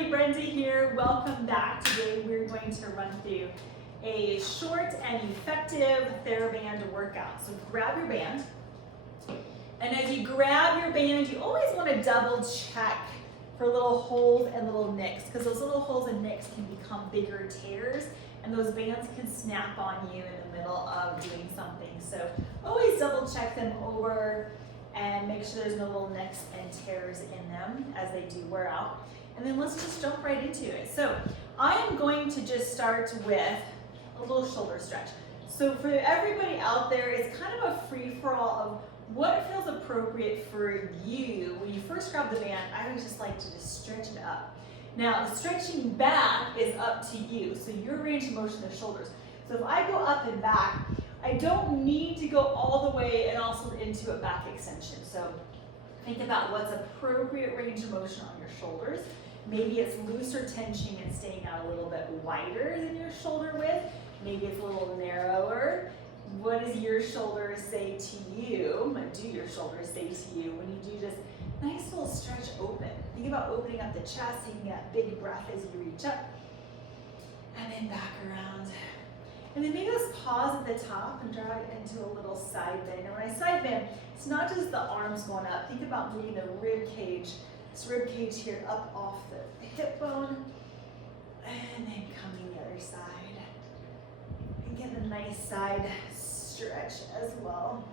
everybody, Brenda here. Welcome back. Today we're going to run through a short and effective Theraband workout. So grab your band, and as you grab your band, you always want to double check for little holes and little nicks, because those little holes and nicks can become bigger tears, and those bands can snap on you in the middle of doing something. So always double check them over and make sure there's no little nicks and tears in them as they do wear out. And then let's just jump right into it. So I am going to just start with a little shoulder stretch. So for everybody out there, it's kind of a free-for-all of what feels appropriate for you. When you first grab the band, I always just like to just stretch it up. Now, the stretching back is up to you, so your range of motion of shoulders. So if I go up and back, I don't need to go all the way and also into a back extension. So think about what's appropriate range of motion on your shoulders. Maybe it's looser tension and staying out a little bit wider than your shoulder width. Maybe it's a little narrower. What does your shoulder say to you? What do your shoulders say to you when you do this nice little stretch open? Think about opening up the chest, taking that big breath as you reach up, and then back around. And then maybe let's pause at the top and draw it into a little side bend. And when I side bend, it's not just the arms going up. Think about moving the rib cage, this rib cage here up off the hip bone, and then coming the other side. And get a nice side stretch as well.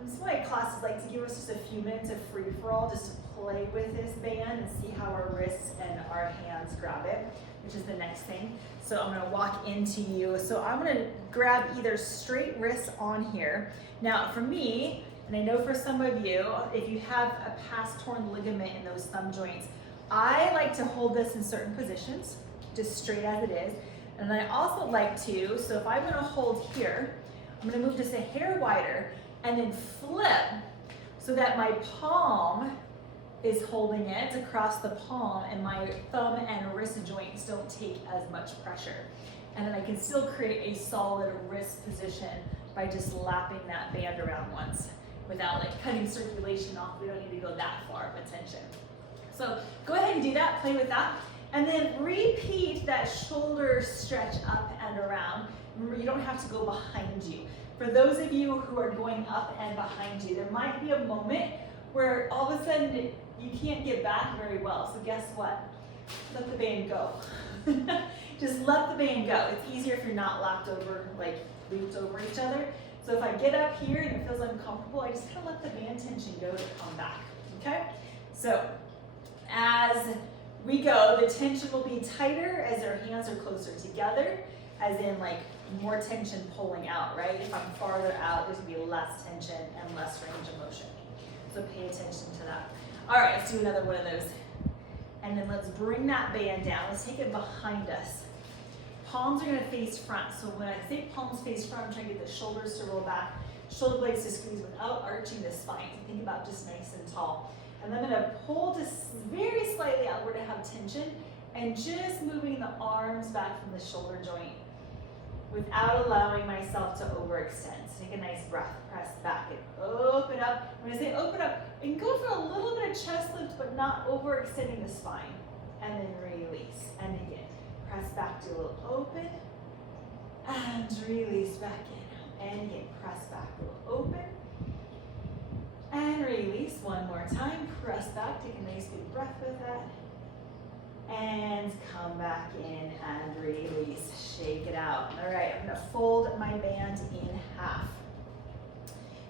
And some of my classes like to give us just a few minutes of free-for-all just to play with this band and see how our wrists and our hands grab it, which is the next thing. So I'm gonna walk into you. So I'm gonna grab either straight wrists on here. Now for me, and I know for some of you, if you have a past torn ligament in those thumb joints, I like to hold this in certain positions, just straight as it is. And I also like to, so if I'm gonna hold here, I'm gonna move just a hair wider and then flip so that my palm is holding it across the palm and my thumb and wrist joints don't take as much pressure. And then I can still create a solid wrist position by just lapping that band around once without like cutting circulation off. We don't need to go that far of attention. So go ahead and do that, play with that. And then repeat that shoulder stretch up and around. Remember, you don't have to go behind you. For those of you who are going up and behind you, there might be a moment where all of a sudden you can't get back very well. So guess what? Let the band go. Just let the band go. It's easier if you're not locked over, like looped over each other. So if I get up here and it feels uncomfortable, I just kind of let the band tension go to come back, okay? So as we go, the tension will be tighter as our hands are closer together, as in like more tension pulling out, right? If I'm farther out, there's gonna be less tension and less range of motion. So pay attention to that. All right, let's do another one of those. And then let's bring that band down. Let's take it behind us. Palms are gonna face front. So when I say palms face front, I'm trying to get the shoulders to roll back, shoulder blades to squeeze without arching the spine. So think about just nice and tall. And I'm gonna pull just very slightly outward to have tension and just moving the arms back from the shoulder joint without allowing myself to overextend. So take a nice breath, press back and open up. When I say open up, you can go for a little bit of chest lift, but not overextending the spine. And then release. And again, press back, do a little open, and release back in. And again, press back, a little open, and release. One more time, press back, take a nice big breath with that. And come back in and release, shake it out. All right, I'm gonna fold my band in half.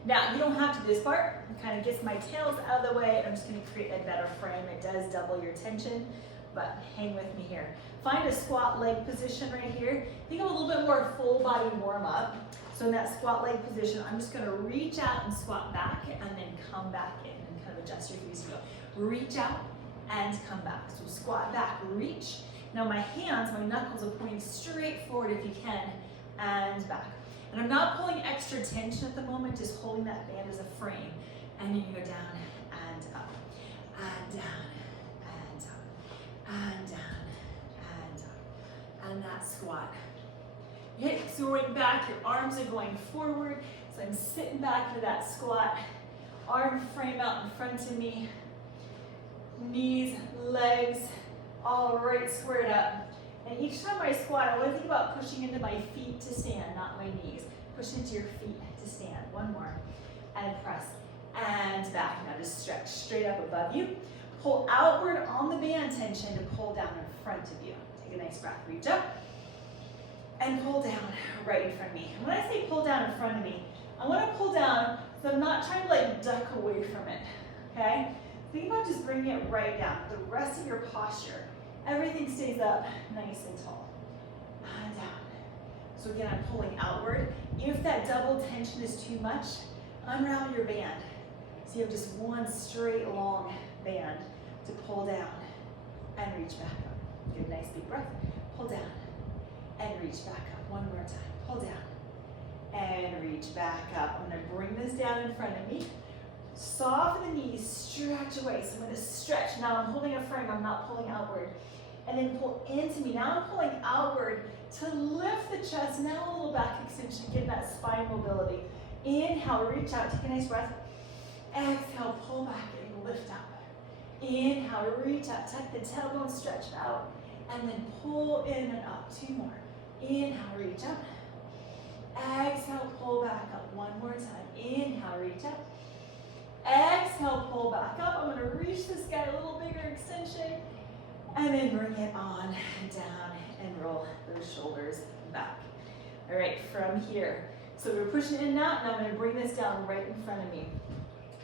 Now, you don't have to do this part. It kind of gets my tails out of the way. I'm just gonna create a better frame. It does double your tension, but hang with me here. Find a squat leg position right here. Think of a little bit more full body warm up. So in that squat leg position, I'm just gonna reach out and squat back and then come back in and kind of adjust your feet. So go reach out and come back. So squat back, reach. Now my hands, my knuckles are pointing straight forward if you can, and back. And I'm not pulling extra tension at the moment, just holding that band as a frame. And you can go down and up, and down, and up, and down, and up. And that squat. Hips going back, your arms are going forward. So I'm sitting back to that squat, arm frame out in front of me, knees, legs all right, squared up. And each time I squat, I want to think about pushing into my feet to stand, not my knees. Push into your feet to stand. One more. And press. And back. Now just stretch straight up above you. Pull outward on the band tension to pull down in front of you. Take a nice breath. Reach up. And pull down right in front of me. And when I say pull down in front of me, I want to pull down so I'm not trying to like duck away from it. Okay? Think about just bringing it right down. The rest of your posture. Everything stays up nice and tall. And down. So again, I'm pulling outward. If that double tension is too much, unravel your band. So you have just one straight long band to pull down and reach back up. Get a nice deep breath. Pull down and reach back up. One more time. Pull down and reach back up. I'm going to bring this down in front of me. Soften the knees, stretch away. So I'm going to stretch. Now I'm holding a frame. I'm not pulling outward. And then pull into me. Now I'm pulling outward to lift the chest. Now a little back extension, get that spine mobility. Inhale, reach out, take a nice breath. Exhale, pull back and lift up. Inhale, reach out, tuck the tailbone, stretch out. And then pull in and up. Two more. Inhale, reach up. Exhale, pull back up. One more time. Inhale, reach up. Exhale, pull back up. I'm going to reach this guy, a little bigger extension. And then bring it on and down and roll those shoulders back. All right, from here. So we're pushing in now, and I'm going to bring this down right in front of me.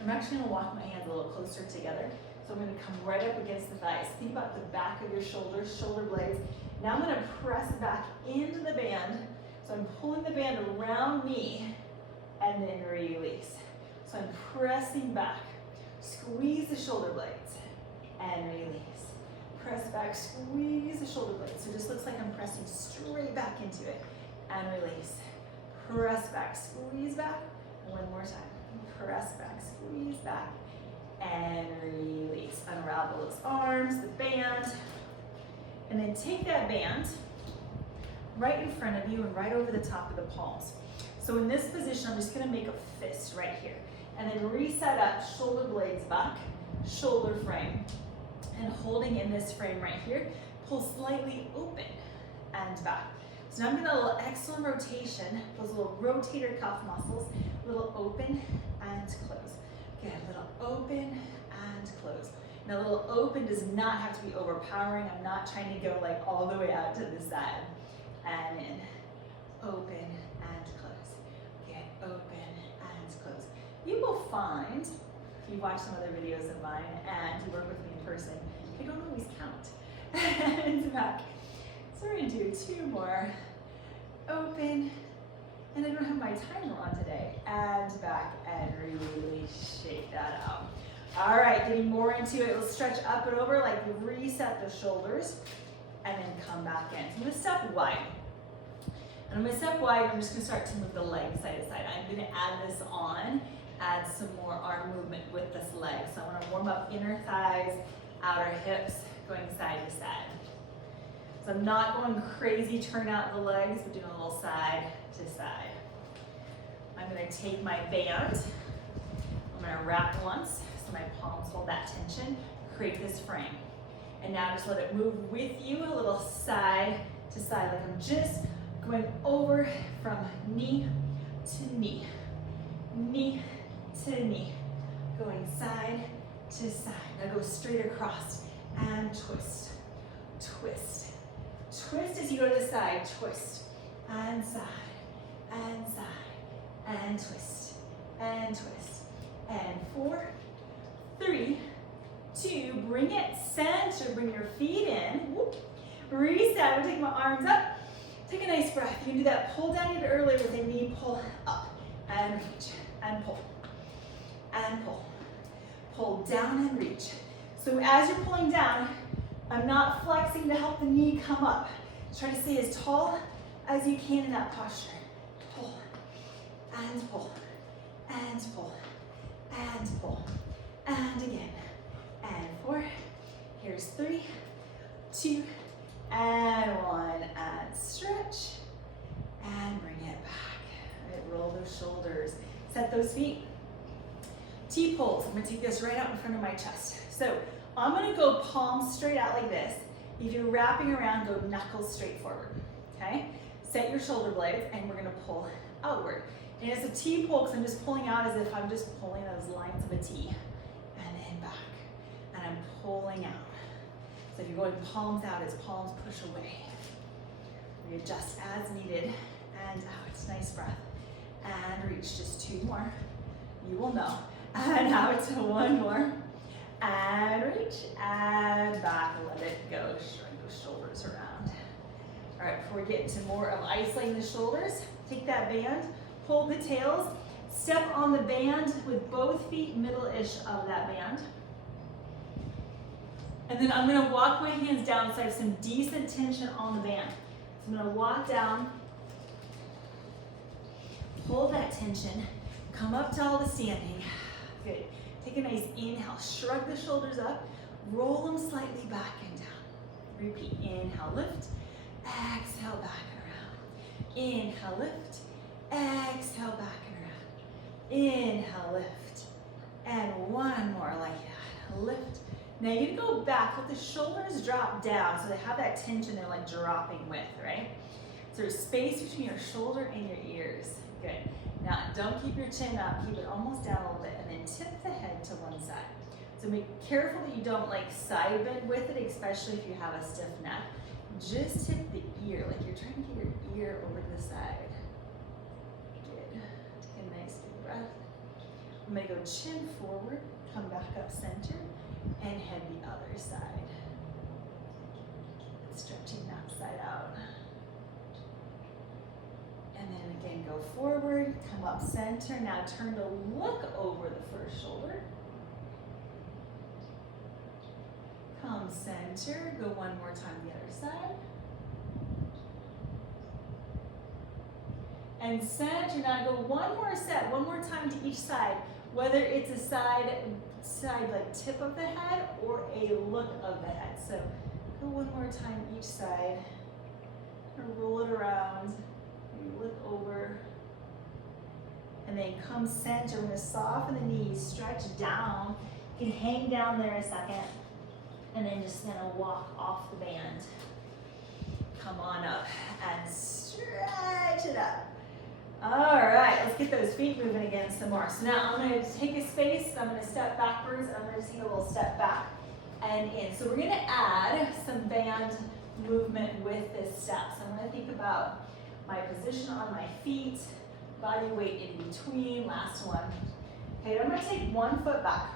I'm actually going to walk my hands a little closer together. So I'm going to come right up against the thighs. Think about the back of your shoulders, shoulder blades. Now I'm going to press back into the band. So I'm pulling the band around me and then release. So I'm pressing back. Squeeze the shoulder blades and release. Press back, squeeze the shoulder blades. So it just looks like I'm pressing straight back into it. And release. Press back, squeeze back. One more time. Press back, squeeze back. And release. Unravel those arms, the band. And then take that band right in front of you and right over the top of the palms. So in this position, I'm just going to make a fist right here. And then reset up, shoulder blades back, shoulder frame. And holding in this frame right here, pull slightly open and back. So now I'm going to do a little excellent rotation, those little rotator cuff muscles, a little open and close. Good, a little open and close. Now a little open does not have to be overpowering. I'm not trying to go like all the way out to the side. And in, open and close. Good, open and close. You will find, if you watch some other videos of mine and you work with me in person, I don't always count. And back. So we're going to do two more. Open. And I don't have my timer on today. And back and really shake that out. All right, getting more into it. Let's stretch up and over, like reset the shoulders. And then come back in. So I'm going to step wide. And I'm going to step wide. I'm just going to start to move the leg side to side. I'm going to add this on. Add some more arm movement with this leg. So I want to warm up inner thighs, outer hips, going side to side. So I'm not going crazy, turn out the legs, but doing a little side to side. I'm going to take my band. I'm going to wrap once, so my palms hold that tension, create this frame. And now just let it move with you, a little side to side, like I'm just going over from knee to knee, knee to knee, going side to side. Now go straight across and twist, twist. Twist as you go to the side, twist, and side, and side, and twist, and twist. And 4, 3, 2, bring it center, bring your feet in. Whoop. Reset, we'll take my arms up. Take a nice breath. You can do that pull down you did earlier with a knee pull up, and reach, and pull, and pull. Pull down and reach. So as you're pulling down, I'm not flexing to help the knee come up. Try to stay as tall as you can in that posture. Pull, and pull, and pull, and pull, and again. And 4, here's 3, 2, and 1, and stretch, and bring it back. All right, roll those shoulders, set those feet. T-pulls, I'm gonna take this right out in front of my chest. So I'm gonna go palms straight out like this, If you're wrapping around, go knuckles straight forward, okay? Set your shoulder blades, and we're gonna pull outward. And it's a T pull, because I'm just pulling out as if I'm just pulling those lines of a T. And then back, and I'm pulling out. So if you're going palms out, it's palms push away. Readjust as needed, and out, nice breath. And reach, just 2 more. You will know. And out, 1 more. And reach, and back, let it go. Shrug those shoulders around. All right, before we get into more of isolating the shoulders, take that band, pull the tails, step on the band with both feet middle-ish of that band. And then I'm gonna walk my hands down so I have some decent tension on the band. So I'm gonna walk down, pull that tension, come up to all the standing. Good. Take a nice inhale, shrug the shoulders up, roll them slightly back and down. Repeat, inhale, lift, exhale, back and around. Inhale, lift, exhale, back and around. Inhale, lift, and 1 more like that. Lift. Now you go back, let the shoulders drop down so they have that tension they're like dropping with, right? So there's space between your shoulder and your ears. Good. Now don't keep your chin up, keep it almost down a little bit, and then tip the head to one side. So be careful that you don't like side bend with it, especially if you have a stiff neck. Just tip the ear, like you're trying to get your ear over to the side. Good. Take a nice big breath. I'm gonna go chin forward, come back up center, and head the other side. Stretching that side out. And then again, go forward, come up center. Now turn to look over the first shoulder. Come center, go 1 more time the other side. And center, now go 1 more set, 1 more time to each side, whether it's a side like tip of the head or a look of the head. So go 1 more time each side, roll it around, look over, and then come center. We're gonna soften the knees, stretch down. You can hang down there a second, and then just gonna walk off the band. Come on up and stretch it up. All right, let's get those feet moving again some more. So now I'm gonna take a space, I'm gonna step backwards, and I'm gonna take a little step back and in. So we're gonna add some band movement with this step. So I'm gonna think about my position on my feet, body weight in between, last one. Okay, I'm gonna take 1 foot back.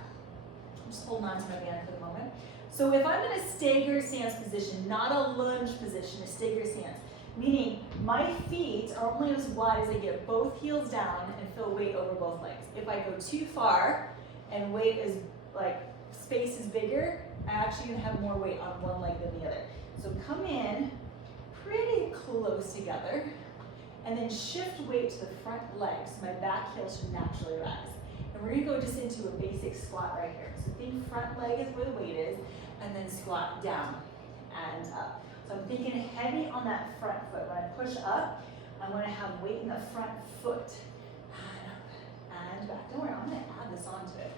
I'm just holding on to my band for the moment. So if I'm in a stagger stance position, not a lunge position, a stagger stance, meaning my feet are only as wide as I get both heels down and feel weight over both legs. If I go too far and weight is like, space is bigger, I'm actually gonna have more weight on one leg than the other. So come in pretty close together and then shift weight to the front leg so my back heel should naturally rise. And we're gonna go just into a basic squat right here. So think front leg is where the weight is, and then squat down and up. So I'm thinking heavy on that front foot. When I push up, I'm gonna have weight in the front foot. And up and back. Don't worry, I'm gonna add this onto it.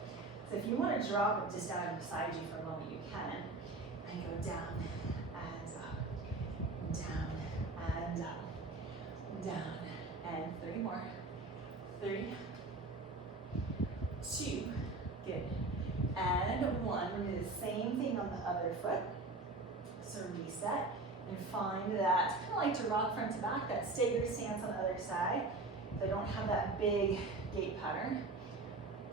So if you wanna drop it just down beside you for a moment, you can. And go down and up, down and up, down. And 3 more. 3, 2, good. And 1, we're gonna do the same thing on the other foot. So reset and find that, kind of like to rock front to back, that stagger stance on the other side. So I don't have that big gait pattern.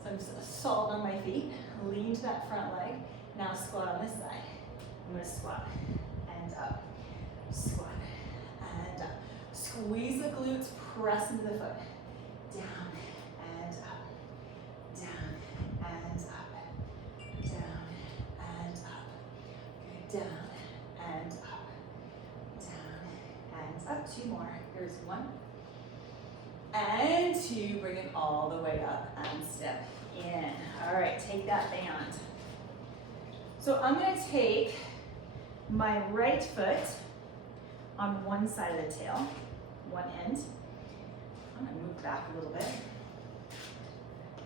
So I'm just solid on my feet, lean to that front leg. Now squat on this side. I'm gonna squat and up, squat and up. Squeeze the glutes, press into the foot. Down and up, down and up, down and up, good, down and up, down and up. 2 more. Here's 1 and 2. Bring it all the way up and step in. All right, take that band. So I'm going to take my right foot on one side of the tail, one end. I'm going to move back a little bit.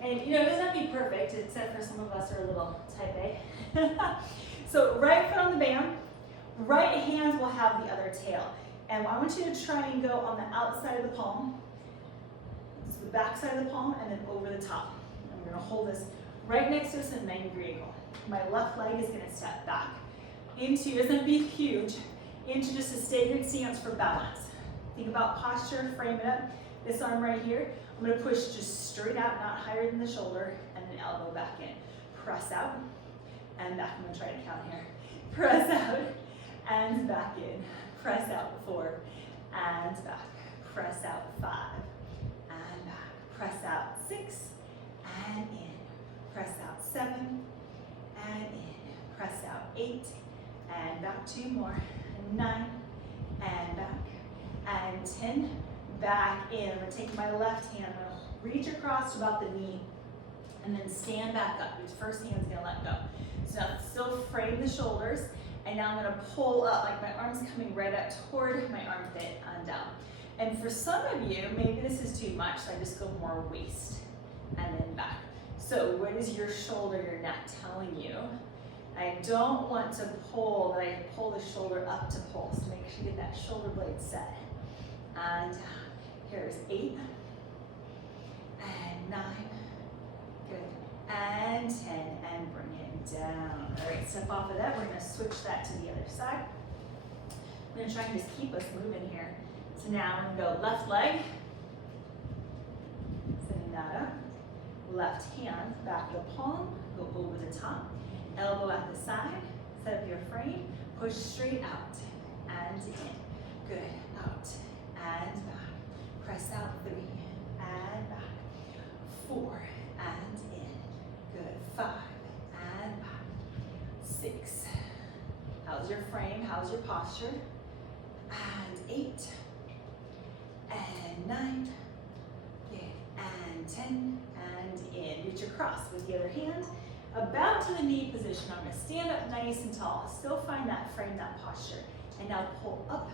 And you know, it doesn't have to be perfect, except for some of us are a little type A. So right foot on the band, right hand will have the other tail. And I want you to try and go on the outside of the palm, so the back side of the palm, and then over the top. And we're gonna hold this right next to us in a 90-degree angle. My left leg is gonna step back into, it doesn't be huge, into just a staggered stance for balance. Think about posture, frame it up. This arm right here, I'm gonna push just straight out, not higher than the shoulder, and then elbow back in. Press out, and back. I'm gonna try to count here. Press out, and back in. Press out, 4, and back. Press out, 5, and back. Press out, 6, and in. Press out, 7, and in. Press out, 8, and back. 2 more. 9, and back. And 10, back in. I'm gonna take my left hand, I'm gonna reach across to about the knee, and then stand back up. Your first hand's gonna let go. So now still frame the shoulders, and now I'm gonna pull up, like my arm's coming right up toward my armpit and down. And for some of you, maybe this is too much, so I just go more waist and then back. So what is your shoulder, your neck telling you? I don't want to pull, but I pull the shoulder up to pull, so make sure you get that shoulder blade set. And here's 8, and 9, good, and 10, and bring it down. All right, step off of that, we're gonna switch that to the other side. I'm gonna try and just keep us moving here. So now I'm gonna go left leg, sending that up, left hand, back of the palm, go over the top, elbow at the side, set up your frame, push straight out, and in, good, out, and back, press out, 3, and back, 4, and in, good, 5, and back, 6, how's your frame, how's your posture, and 8, and 9, good, and 10, and in, reach across with the other hand, about to the knee position. I'm gonna stand up nice and tall, still find that frame, that posture, and now pull up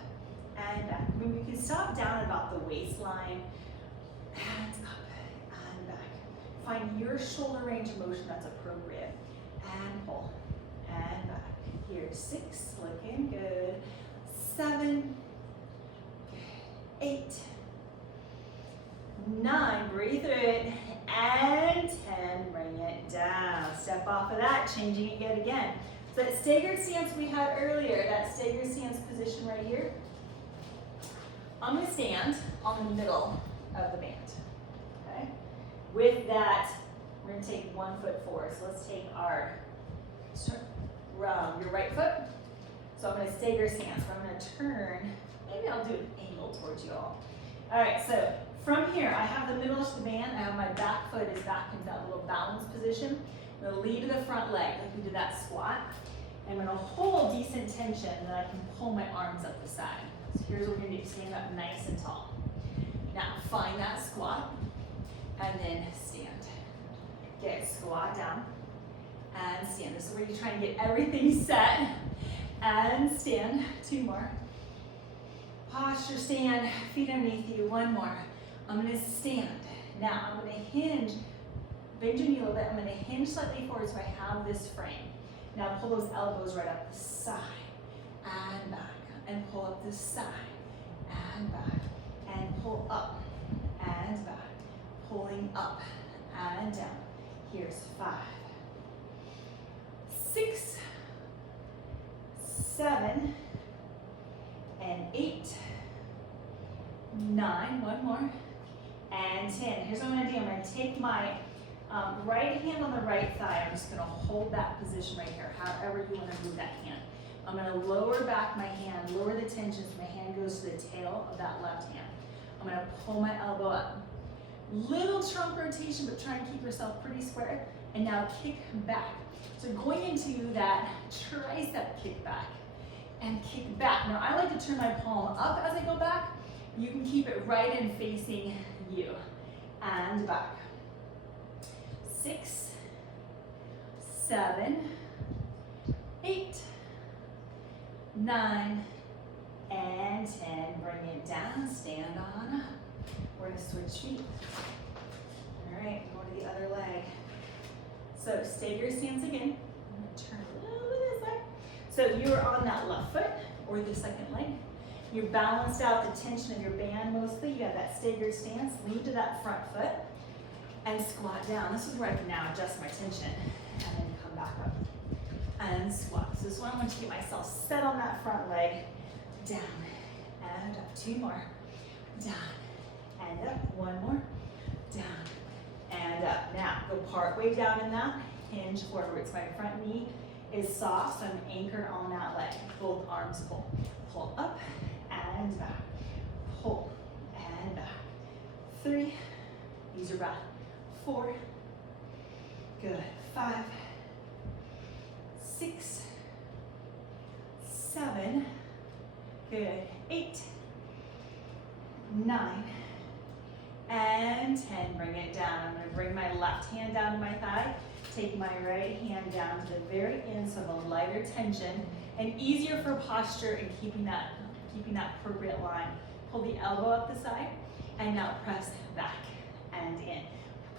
and back. I mean, we can stop down about the waistline, hands up and back. Find your shoulder range of motion that's appropriate, and pull and back. Here's 6, looking good, 7, good, 8, 9, breathe through it, and 10, bring it down. Step off of that, changing it yet again. So that staggered stance we had earlier, that staggered stance position right here, I'm gonna stand on the middle of the band, okay? With that, we're gonna take 1 foot forward. So let's take our, your right foot. So I'm gonna stagger stance, so I'm gonna turn, maybe I'll do an angle towards you all. All right, so from here, I have the middle of the band, I have my back foot is back into that little balance position. I'm gonna lead to the front leg, like we did that squat. I'm gonna hold decent tension, and then I can pull my arms up the side. So here's what we're gonna do, stand up nice and tall. Now, find that squat, and then stand. Get squat down, and stand. This is where you're trying to get everything set, and stand. 2 more. Posture, stand, feet underneath you, 1 more. I'm gonna stand. Now, I'm gonna hinge, bend your knee a little bit. I'm gonna hinge slightly forward so I have this frame. Now pull those elbows right up the side and back, and pull up the side and back, and pull up and back, pulling up and down. Here's 5, 6, 7, and 8, 9, 1 more, and 10. Here's what I'm gonna do. I'm gonna take my right hand on the right thigh. I'm just gonna hold that position right here, however you wanna move that hand. I'm gonna lower back my hand, lower the tension so my hand goes to the tail of that left hand. I'm gonna pull my elbow up. Little trunk rotation, but try and keep yourself pretty square. And now kick back. So going into that tricep kick back and kick back. Now I like to turn my palm up as I go back. You can keep it right in facing you. And back. 6, 7, 8, 9, and 10. Bring it down, stand on up. We're gonna switch feet. All right, go to the other leg. So stagger stance again. I'm gonna turn a little bit this way. So you're on that left foot or the second leg. You're balanced out the tension of your band mostly. You have that staggered stance. Lean to that front foot and squat down. This is where I can now adjust my tension and then come back up and squat. So this one I want to get myself set on that front leg. Down and up. 2 more. Down and up. 1 more. Down and up. Now go part way down in that. Hinge forwards. My front knee is soft, so I'm anchored on that leg. Both arms pull. Pull up and back. Pull and back. 3. Use your breath. 4. Good. 5. 6. 7. Good. 8. 9. And 10. Bring it down. I'm going to bring my left hand down to my thigh. Take my right hand down to the very end, so a lighter tension and easier for posture and keeping that appropriate line. Pull the elbow up the side and now press back and in.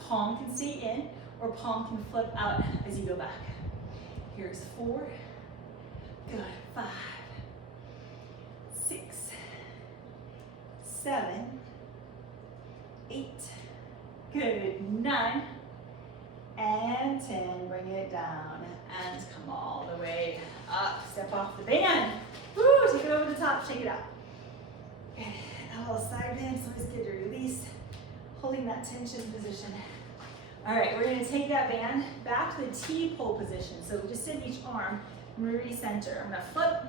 Palm can stay in or palm can flip out as you go back. Here's 4. Good. 5. 6. 7. 8. Good. 9. And 10, bring it down and come all the way up. Step off the band. Woo, take it over the top, shake it out. Good. Elbow side bend, so always good to release. Holding that tension position. All right, we're gonna take that band back to the T-pole position. So we just did each arm, recenter. I'm gonna flip.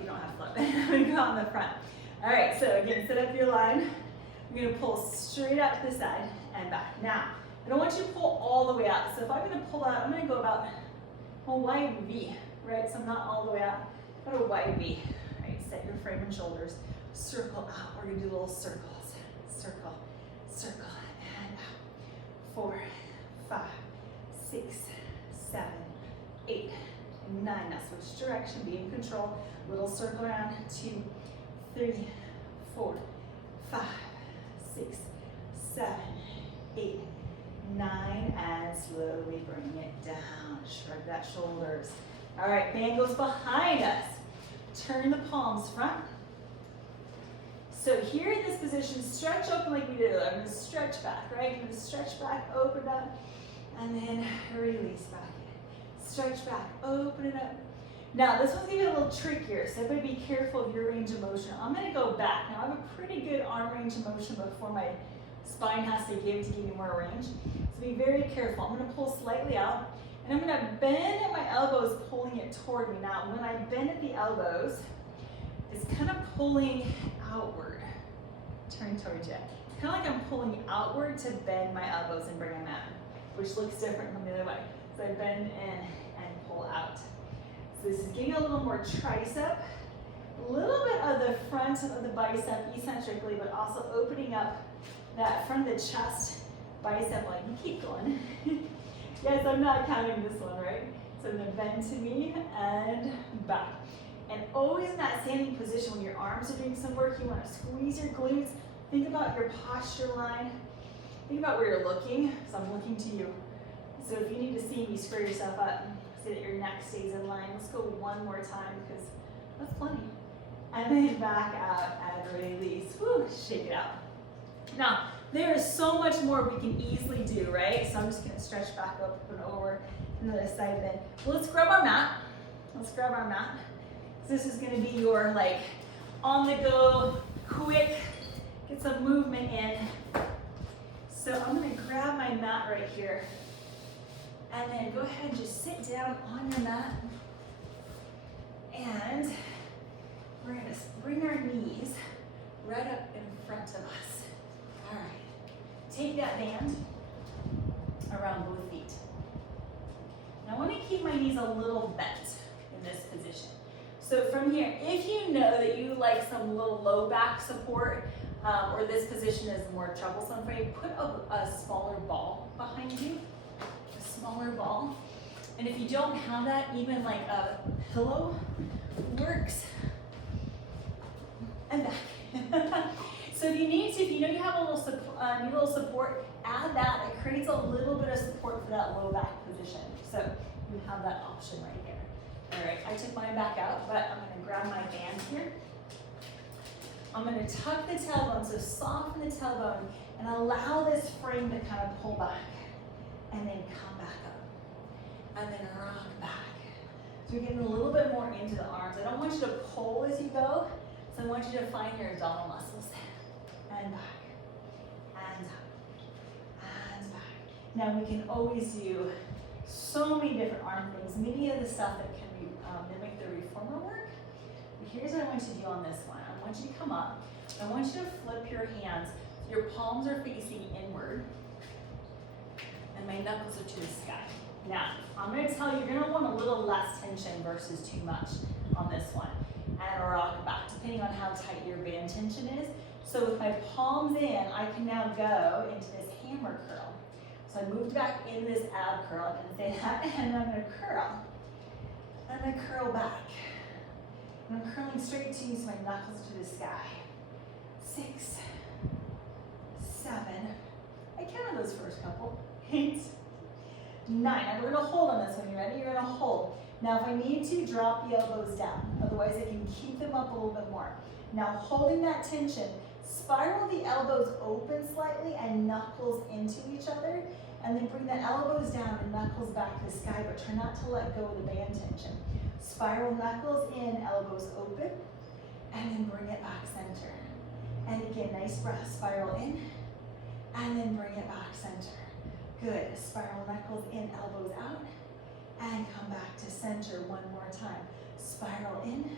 You don't have to flip. I'm gonna go on the front. All right, so again, set up your line. We're gonna pull straight out to the side and back. Now, I don't want you to pull all the way out. So if I'm gonna pull out, I'm gonna go about a wide V, right? So I'm not all the way out, but a wide V, right? Set your frame and shoulders. Circle out. We're gonna do little circles. Circle, circle, and out. 4, 5, 6, 7, 8, 9. Now switch direction, be in control. Little circle around. 2, 3, 4, 5, 6, 7, 8, 9, and slowly bring it down. Shrug that shoulders. All right, band goes behind us. Turn the palms front. So here in this position, stretch open like we did earlier. I'm going to stretch back, right? I'm going to stretch back, open up, and then release back in. Stretch back, open it up. Now, this one's even a little trickier, so everybody be careful of your range of motion. I'm going to go back. Now, I have a pretty good arm range of motion before my spine has to give me more range. So be very careful. I'm going to pull slightly out, and I'm going to bend at my elbows, pulling it toward me. Now, when I bend at the elbows, it's kind of pulling outward. Turn towards you. It's kind of like I'm pulling outward to bend my elbows and bring them out, which looks different from the other way. So I bend in and pull out. So this is getting a little more tricep, a little bit of the front of the bicep eccentrically, but also opening up that front of the chest bicep line. You keep going. Yes, I'm not counting this one, right? So I'm gonna bend to me and back. And always in that standing position when your arms are doing some work, you wanna squeeze your glutes. Think about your posture line. Think about where you're looking. So I'm looking to you. So if you need to see me, square yourself up so that your neck stays in line. Let's go one more time because that's plenty. And then back out and release. Woo, shake it out. Now, there is so much more we can easily do, right? So I'm just gonna stretch back up and over another side bend. Well, let's grab our mat. Let's grab our mat. So this is gonna be your like on the go, quick, get some movement in. So I'm gonna grab my mat right here. And then go ahead and just sit down on your mat. And we're gonna bring our knees right up in front of us. All right, take that band around both feet. Now I wanna keep my knees a little bent in this position. So from here, if you know that you like some little low back support, or this position is more troublesome for you, put a smaller ball behind you. Smaller ball. And if you don't have that, even like a pillow works. And back. So if you know you have a little need a little support, add that. It creates a little bit of support for that low back position. So you have that option right here. I took mine back out, but I'm gonna grab my band here. I'm gonna tuck the tailbone, so soften the tailbone and allow this frame to kind of pull back and then come back up and then rock back. So we're getting a little bit more into the arms. I don't want you to pull as you go, so I want you to find your abdominal muscles. And back, and up, and back. Now we can always do so many different arm things, many of the stuff that can mimic the reformer work. But here's what I want you to do on this one. I want you to come up. I want you to flip your hands so your palms are facing inward and my knuckles are to the sky. Now, I'm going to tell you, you're going to want a little less tension versus too much on this one. And rock back, depending on how tight your band tension is. So with my palms in, I can now go into this hammer curl. So I moved back in this ab curl, I can say that, and I'm going to curl. I'm going to curl back. And I'm curling straight to you so my knuckles to the sky. 6, 7, I counted those first couple. 8, 9. And we're going to hold on this one. You ready? You're going to hold. Now if I need to, drop the elbows down. Otherwise I can keep them up a little bit more. Now holding that tension, spiral the elbows open slightly and knuckles into each other. And then bring the elbows down and knuckles back to the sky, but try not to let go of the band tension. Spiral knuckles in, elbows open, and then bring it back center. And again, nice breath, spiral in, and then bring it back center. Good, spiral knuckles in, elbows out, and come back to center one more time. Spiral in,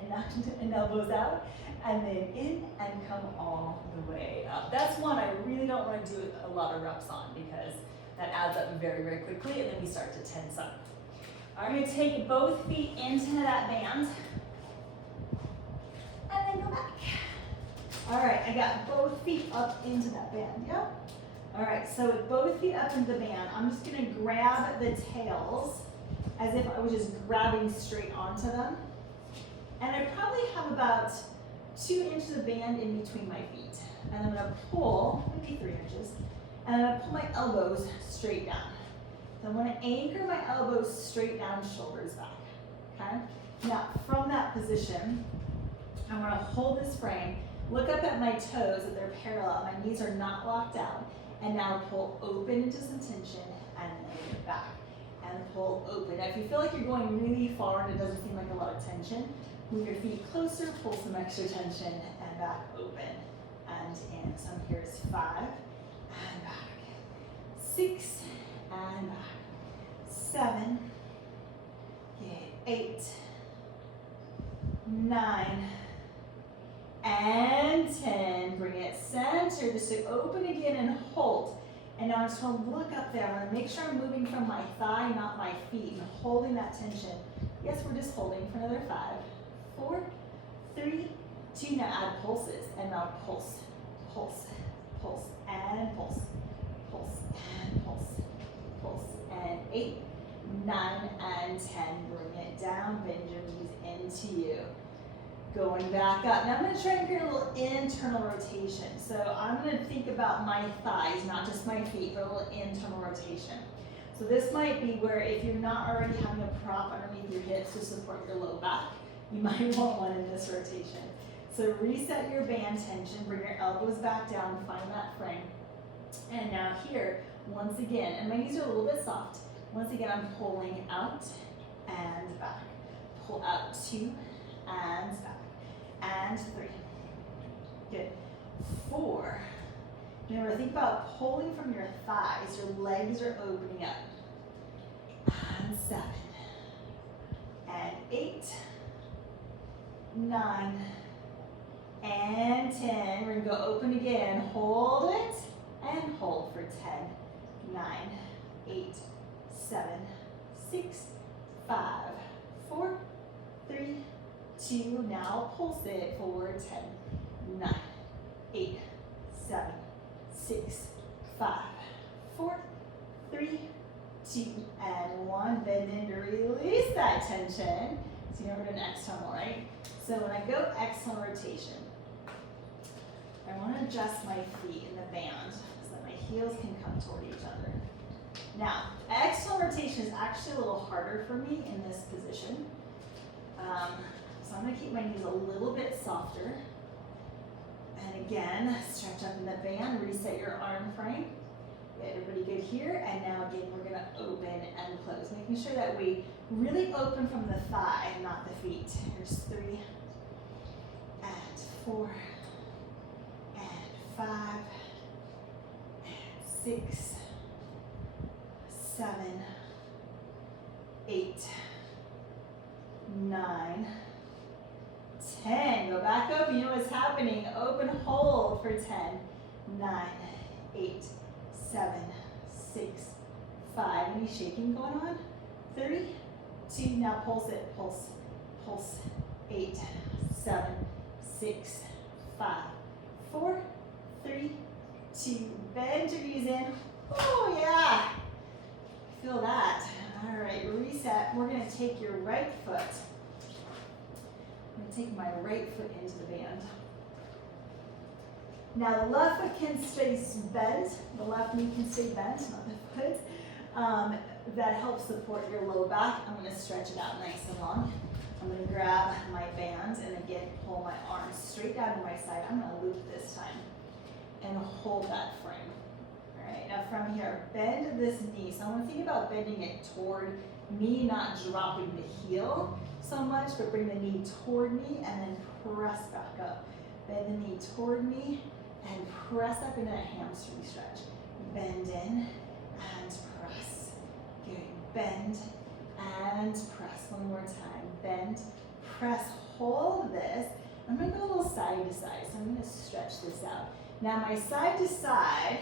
and elbows out, and then in, and come all the way up. That's one I really don't want to do a lot of reps on because that adds up very, very quickly, and then we start to tense up. I'm going to take both feet into that band, and then go back. All right, I got both feet up into that band, yeah? All right, so with both feet up into the band, I'm just going to grab the tails as if I was just grabbing straight onto them. And I probably have about 2 inches of band in between my feet. And I'm gonna pull, maybe 3 inches, and I'm gonna pull my elbows straight down. So I'm gonna anchor my elbows straight down, shoulders back, okay? Now, from that position, I'm gonna hold this frame, look up at my toes, that they're parallel, my knees are not locked out, and now pull open into some tension, and then back, and pull open. Now, if you feel like you're going really far and it doesn't seem like a lot of tension, move your feet closer, pull some extra tension, and back open, and in. So here's 5, and back. 6, and back. 7, 8, 9, and 10. Bring it center, just to open again and hold. And now I just want to look up there. I want to make sure I'm moving from my thigh, not my feet, and holding that tension. Yes, we're just holding for another 5, 4, 3, 2. Now add pulses, and now pulse, pulse, pulse, and pulse, pulse, and pulse, pulse, and 8, 9, and 10. Bring it down, bend your knees into you. Going back up. Now I'm going to try and create a little internal rotation. So I'm going to think about my thighs, not just my feet, but a little internal rotation. So this might be where if you're not already having a prop underneath your hips to support your low back, you might want one in this rotation. So reset your band tension, bring your elbows back down, find that frame. And now here, once again, and my knees are a little bit soft. Once again, I'm pulling out and back. Pull out 2 and back. And 3. Good. 4. Remember, think about pulling from your thighs. Your legs are opening up. And 7. And 8. 9. And 10. We're going to go open again. Hold it. And hold for 10. 9. 8. 7. 6. 5. 4. 3. 2, now pulse it forward, 10, 9, 8, 7, 6, 5, 4, 3, 2, and 1. Bend and release that tension. So you know we're doing external, right? So when I go external rotation, I want to adjust my feet in the band so that my heels can come toward each other. Now, external rotation is actually a little harder for me in this position. So I'm gonna keep my knees a little bit softer. And again, stretch up in the band, reset your arm frame. Get everybody good here. And now again, we're gonna open and close, making sure that we really open from the thigh and not the feet. Here's 3, and 4, and 5, and 6, 7, 8, 9, 10. Go back up. You know what's happening. Open, hold for 10, 9, 8, 7, 6, 5. Any shaking going on? 3, 2. Now pulse it. Pulse, pulse. 8, 7, 6, 5, 4, 3, 2. Bend your knees in. Oh yeah. Feel that. All right, reset. We're going to take your right foot. I'm going to take my right foot into the band. Now the left foot can stay bent. The left knee can stay bent, not the foot. That helps support your low back. I'm going to stretch it out nice and long. I'm going to grab my band and again pull my arms straight down to my side. I'm going to loop this time and hold that frame. All right, now from here, bend this knee. So I want to think about bending it toward me, not dropping the heel so much, but bring the knee toward me and then press back up. Bend the knee toward me and press up into that hamstring stretch. Bend in and press. Good. Bend and press. One more time. Bend, press, hold this. I'm going to go a little side to side, so I'm going to stretch this out. Now my side to side,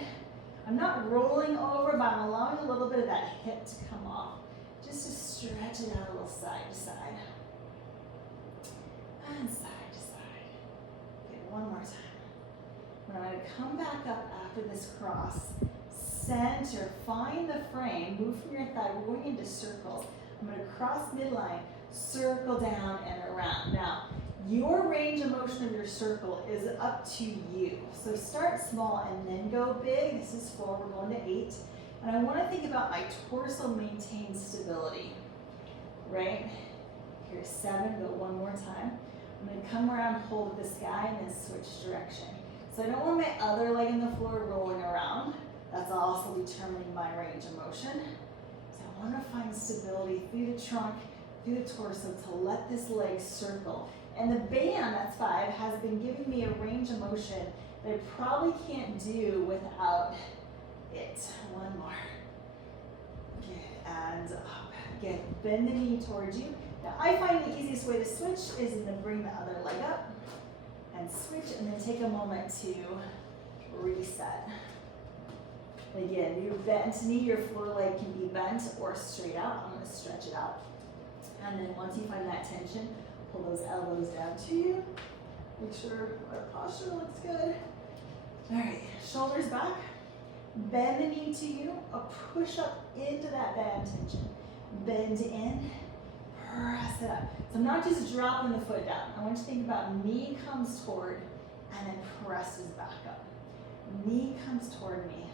I'm not rolling over, but I'm allowing a little bit of that hip to come off, just to stretch it out a little side to side. And side to side. Okay, one more time. When I'm going to come back up after this cross, center, find the frame, move from your thigh, we're going into circles. I'm going to cross midline, circle down and around. Now, your range of motion of your circle is up to you. So start small and then go big. This is 4, we're going to 8. And I want to think about my torso maintain stability, right? Here's 7, go one more time. I'm going to come around, hold the sky, and then switch direction. So I don't want my other leg in the floor rolling around. That's also determining my range of motion. So I want to find stability through the trunk, through the torso to let this leg circle. And the band, that's 5, has been giving me a range of motion that I probably can't do without it. One more. Good, and up. Good, bend the knee towards you. Now I find the easiest way to switch is to bring the other leg up and switch, and then take a moment to reset. Again, your bent knee, your floor leg can be bent or straight out. I'm going to stretch it out. And then once you find that tension, pull those elbows down to you. Make sure our posture looks good. All right, shoulders back. Bend the knee to you. A push up into that band tension. Bend in, press it up. So I'm not just dropping the foot down. I want you to think about knee comes toward and then presses back up. Knee comes toward me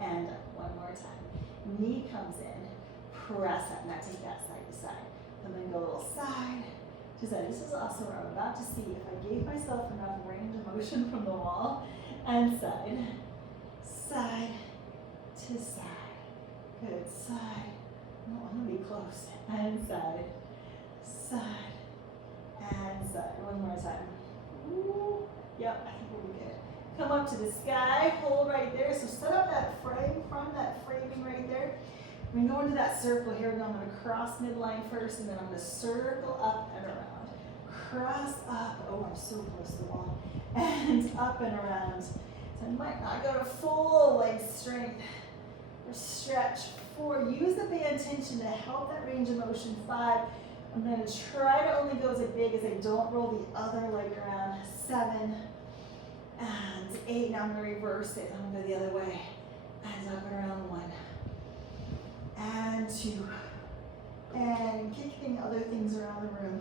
and up. One more time. Knee comes in, press up. Now take that side to side. I'm going to go a little side to side. This is also where I'm about to see if I gave myself enough range of motion from the wall. And side, side to side. Good, side. No, I'm going to be close. And side, side, and side. One more time. Ooh. Yep, I think we'll be good. Come up to the sky, hold right there. So set up that frame, from that framing right there. We're going to go into that circle here. I'm going to cross midline first, and then I'm going to circle up and around. Cross up. Oh, I'm so close to the wall. And up and around. So I might not go to full leg strength or stretch. 4, use the band tension to help that range of motion. 5, I'm going to try to only go as big as I don't roll the other leg around. 7 and 8. Now I'm going to reverse it. I'm going to go the other way. And up and around. 1 and 2 and kicking other things around the room.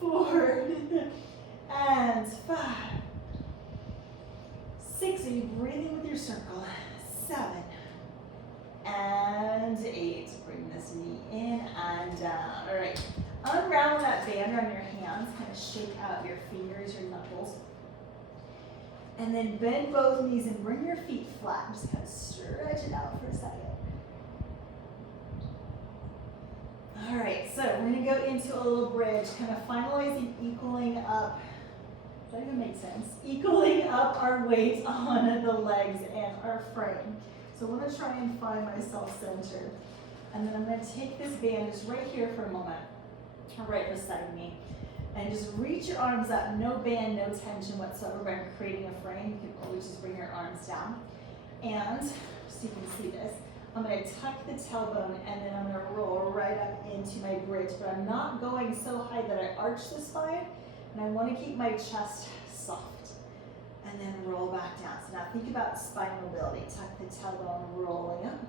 4 and 5. 6. Are you breathing with your circle? 7 and 8. Bring this knee in and down. All right. unravel that band around your hands, kind of shake out your fingers, your knuckles. And then bend both knees and bring your feet flat. Just kind of stretch it out for a second. All right, so we're gonna go into a little bridge, kind of finalizing equaling up. Does that even make sense? Equaling up our weight on the legs and our frame. So I'm gonna try and find myself centered. And then I'm gonna take this band just right here for a moment, right beside me. And just reach your arms up, no band, no tension whatsoever, but I'm creating a frame. You can always just bring your arms down. And, so you can see this, I'm gonna tuck the tailbone and then I'm gonna roll right up into my bridge, but I'm not going so high that I arch the spine, and I wanna keep my chest soft. And then roll back down. So now think about spine mobility. Tuck the tailbone, rolling up.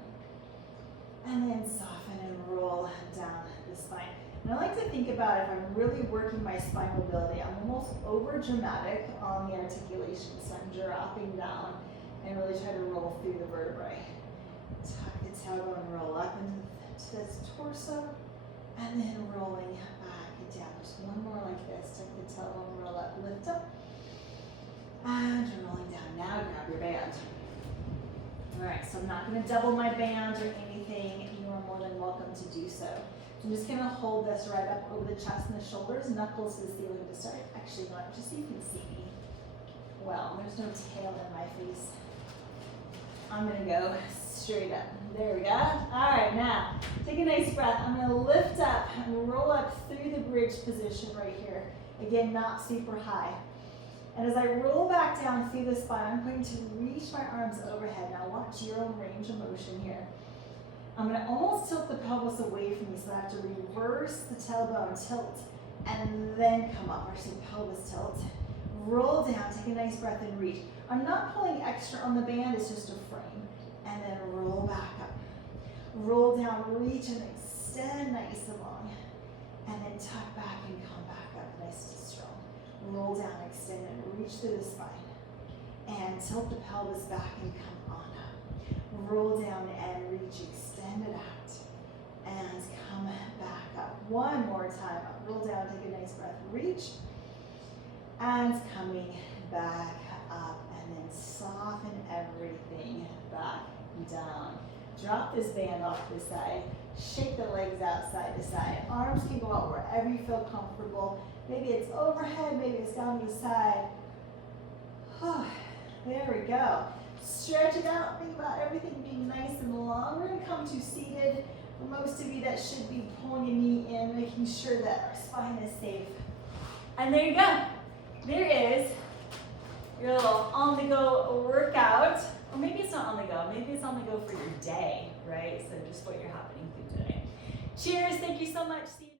And then soften and roll down the spine. And I like to think about if I'm really working my spine mobility, I'm almost over dramatic on the articulation. So I'm dropping down and really try to roll through the vertebrae. Tuck the tailbone, roll up into this torso, and then rolling back down. Just one more like this. Tuck the tailbone, roll up, lift up, and rolling down. Now grab your band. All right, so I'm not going to double my band or anything. You are more than welcome to do so. I'm just going to hold this right up over the chest and the shoulders, knuckles to the ceiling to start. Actually, not just so you can see me. Well, there's no tail in my face. I'm going to go straight up. There we go. All right, now take a nice breath. I'm going to lift up and roll up through the bridge position right here. Again, not super high. And as I roll back down through the spine, I'm going to reach my arms overhead. Now watch your own range of motion here. I'm going to almost tilt the pelvis away from me, so I have to reverse the tailbone, tilt, and then come up. Actually, pelvis tilt. Roll down, take a nice breath and reach. I'm not pulling extra on the band, it's just a frame. And then roll back up. Roll down, reach and extend nice and long. And then tuck back and come back up nice and strong. Roll down, extend and reach through the spine. And tilt the pelvis back and come on up. Roll down and reach, extend it out. And come back up. One more time. Roll down, take a nice breath, reach. And coming back up. And then soften everything back down. Drop this band off to the side. Shake the legs out side to side. Arms can go out wherever you feel comfortable. Maybe it's overhead, maybe it's down to the side. There we go. Stretch it out. Think about everything being nice and long. We're going to come to seated. For most of you, that should be pulling a knee in, making sure that our spine is safe. And there you go. There is your little on-the-go workout. Or maybe it's not on the go. Maybe it's on the go for your day, right? So just what you're happening through today. Cheers. Thank you so much. See you.